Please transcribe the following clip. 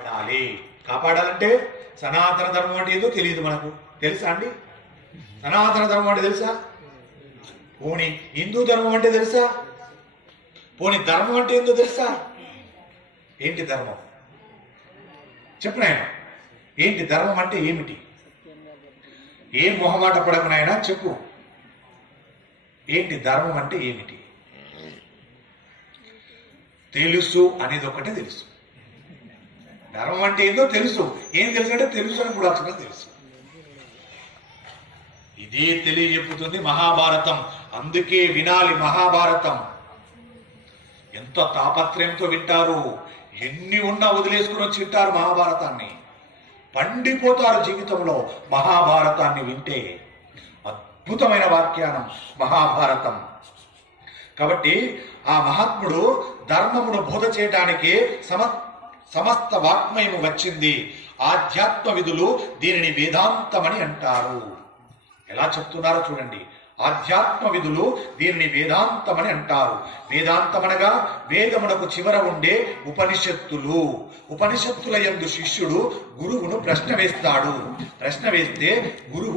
కాపాడాలి. కాపాడాలంటే సనాతన ధర్మం అంటే ఏదో తెలియదు మనకు. తెలుసా అండి? సనాతన ధర్మం అంటే తెలుసా? పోనీ హిందూ ధర్మం అంటే తెలుసా? పోనీ ధర్మం అంటే ఏందో తెలుసా? ఏంటి ధర్మం? చెప్పు నాయన, ఏంటి ధర్మం అంటే ఏమిటి? ఏం మొహమాట పడకు నాయన, చెప్పు. ఏంటి ధర్మం అంటే ఏమిటి? తెలుసు అనేది ఒకటే తెలుసు. ధర్మం అంటే ఏందో తెలుసు. ఏం తెలుసు అంటే తెలుసు అని కూడా అక్షరం తెలుసు. ఇదే తెలియజెప్పుతుంది మహాభారతం. అందుకే వినాలి మహాభారతం. ఎంత తాపత్రయంతో వింటారు. ఎన్ని ఉన్నా వదిలేసుకుని వచ్చి వింటారు మహాభారతాన్ని. పండిపోతారు జీవితంలో మహాభారతాన్ని వింటే. అద్భుతమైన వ్యాఖ్యానం మహాభారతం. కాబట్టి ఆ మహాత్ముడు ధర్మమును బోధ చేయడానికి సమస్త వాక్మయము వచ్చింది. ఆధ్యాత్మ విధులు దీనిని వేదాంతమని అంటారు. ఎలా చెప్తున్నారో చూడండి. ఆధ్యాత్మ విధులు దీనిని వేదాంతమని అంటారు. వేదాంతమనగా వేదమునకు చివర ఉండే ఉపనిషత్తులు. ఉపనిషత్తుల యందు శిష్యుడు గురువును ప్రశ్న వేస్తాడు. ప్రశ్న వేస్తే గురువు